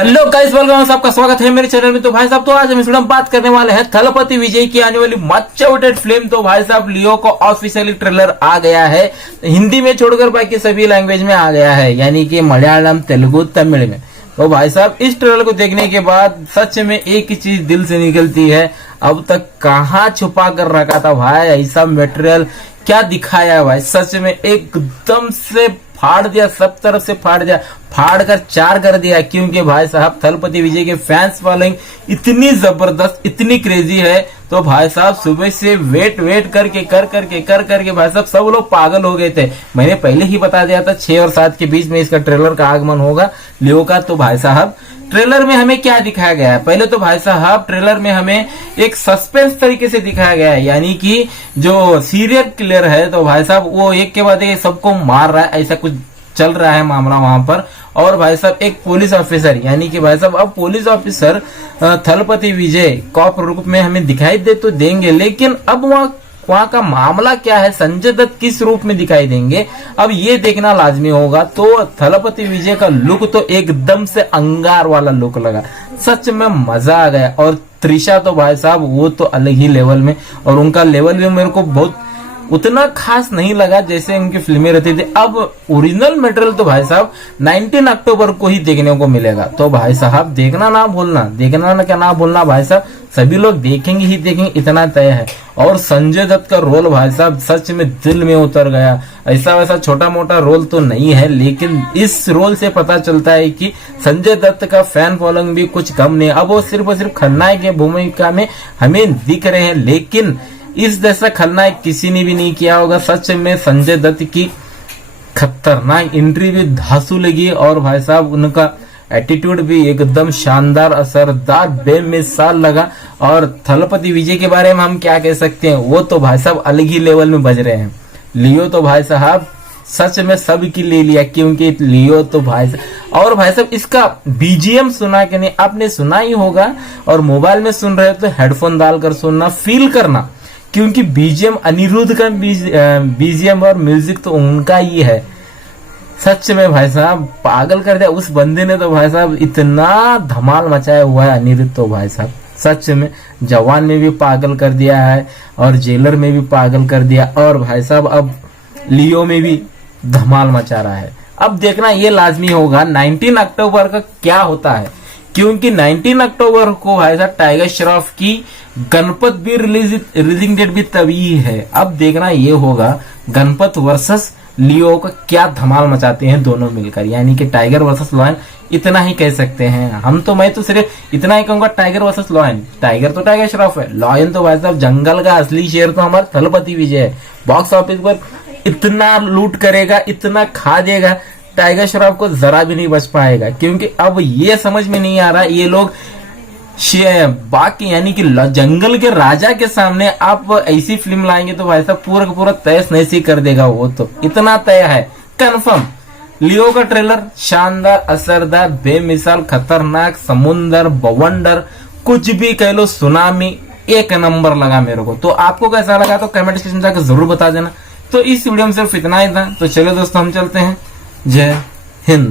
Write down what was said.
Hello guys, welcome, सबका स्वागत है मेरे चैनल में। तो भाई साहब, तो आज हम इस वीडियो में बात करने वाले हैं थलपति विजय की आने वाली मच अवेटेड फिल्म। तो भाई साहब, लियो को ऑफिशियली ट्रेलर आ गया है, हिंदी में छोड़कर बाकी सभी लैंग्वेज में आ गया है, यानी कि मलयालम, तेलुगु, तमिल में। तो भाई साहब, इस ट्रेलर को देखने के बाद सच में एक ही चीज दिल से निकलती है, अब तक कहाँ छुपा कर रखा था भाई, ऐसा मटेरियल क्या दिखाया है भाई। सच में एकदम से फाड़ दिया, सब तरफ से फाड़ दिया, फाड़ कर चार कर दिया। क्योंकि भाई साहब, थलपति विजय के फैंस फॉलोइंग इतनी जबरदस्त, इतनी क्रेजी है। तो भाई साहब, सुबह से वेट करके भाई साहब सब लोग पागल हो गए थे। मैंने पहले ही बता दिया था 6 और 7 के बीच में इसका ट्रेलर का आगमन होगा लियो का। तो भाई साहब, ट्रेलर में हमें क्या दिखाया गया है? पहले तो भाई साहब, ट्रेलर में हमें एक सस्पेंस तरीके से दिखाया गया है, यानी कि जो सीरियल किलर है, तो भाई साहब वो एक के बाद एक सबको मार रहा है, ऐसा कुछ चल रहा है मामला वहां पर। और भाई साहब, एक पुलिस ऑफिसर, यानी कि भाई साहब अब पुलिस ऑफिसर थलपति विजय कॉप रूप में हमें दिखाई दे तो देंगे, लेकिन अब वहाँ का मामला क्या है, संजय दत्त किस रूप में दिखाई देंगे, अब ये देखना लाजमी होगा। तो थलपति विजय का लुक तो एकदम से अंगार वाला लुक लगा, सच में मजा आ गया। और त्रिशा तो भाई साहब वो तो अलग ही लेवल में, और उनका लेवल भी मेरे को बहुत उतना खास नहीं लगा जैसे उनकी फिल्में रहती थी। अब ओरिजिनल मटेरियल तो भाई साहब 19 अक्टूबर को ही देखने को मिलेगा। तो भाई साहब, देखना ना भूलना, देखना ना क्या ना भूलना भाई साहब, सभी लोग देखेंगे ही देखेंगे, इतना तय है। और संजय दत्त का रोल भाई साहब सच में दिल में उतर गया। ऐसा वैसा छोटा मोटा रोल तो नहीं है, लेकिन इस रोल से पता चलता है कि संजय दत्त का फैन फॉलोइंग भी कुछ कम नहीं। अब वो सिर्फ और सिर्फ खलनायक की भूमिका में हमें दिख रहे हैं, लेकिन इस जैसा खलनायक किसी ने भी नहीं किया होगा। सच में संजय दत्त की खतरनाक एंट्री भी धांसू लगी, और भाई साहब उनका एटीट्यूड भी एकदम शानदार, असरदार, बेमिसाल लगा। और थलपति विजय के बारे में हम क्या कह सकते हैं, वो तो भाई साहब अलग ही लेवल में बज रहे हैं। लियो तो भाई साहब सच में सब की ले लिया, क्योंकि लियो तो भाई साहब, और भाई साहब इसका बीजीएम सुना कि नहीं, आपने सुना ही होगा, और मोबाइल में सुन रहे हो तो हेडफोन डालकर सुनना, फील करना, क्योंकि बीजीएम अनिरुद्ध का बीजीएम और म्यूजिक तो उनका ही है। सच में भाई साहब पागल कर दिया उस बंदे ने, तो भाई साहब इतना धमाल मचाया हुआ है अनिरुद्ध तो भाई साहब सच में जवान में भी पागल कर दिया है, और जेलर में भी पागल कर दिया, और भाई साहब अब लियो में भी धमाल मचा रहा है। अब देखना ये लाजमी होगा 19 अक्टूबर का क्या होता है, क्योंकि 19 अक्टूबर को भाई साहब टाइगर श्रॉफ की गणपत भी रिलीजिंग डेट भी तभी है। अब देखना ये होगा गणपत वर्सेस लियो का क्या धमाल मचाते हैं दोनों मिलकर, यानी कि टाइगर वर्सेस लॉयन, इतना ही कह सकते हैं हम। तो मैं तो सिर्फ इतना ही कहूंगा, टाइगर वर्सेस लॉयन। टाइगर तो टाइगर श्रॉफ है, लॉयन तो भाई साहब जंगल का असली शेर तो हमारा थलपति विजय है। बॉक्स ऑफिस पर इतना लूट करेगा, इतना खा देगा, टाइगर श्रॉफ को जरा भी नहीं बच पाएगा। क्योंकि अब ये समझ में नहीं आ रहा, ये लोग बाकी यानी कि जंगल के राजा के सामने आप ऐसी फिल्म लाएंगे तो भाई साहब पूरा का पूरा तहस नहस कर देगा। वो तो इतना तय है, कंफर्म। लियो का ट्रेलर शानदार, असरदार, बेमिसाल, खतरनाक, समुंदर, बवंडर, कुछ भी कह लो, सुनामी, एक नंबर लगा मेरे को। तो आपको कैसा लगा तो कमेंट सेक्शन में जाकर जरूर बता देना। तो इस वीडियो में सिर्फ इतना ही था। तो चलो दोस्तों, हम चलते हैं। जय हिंद।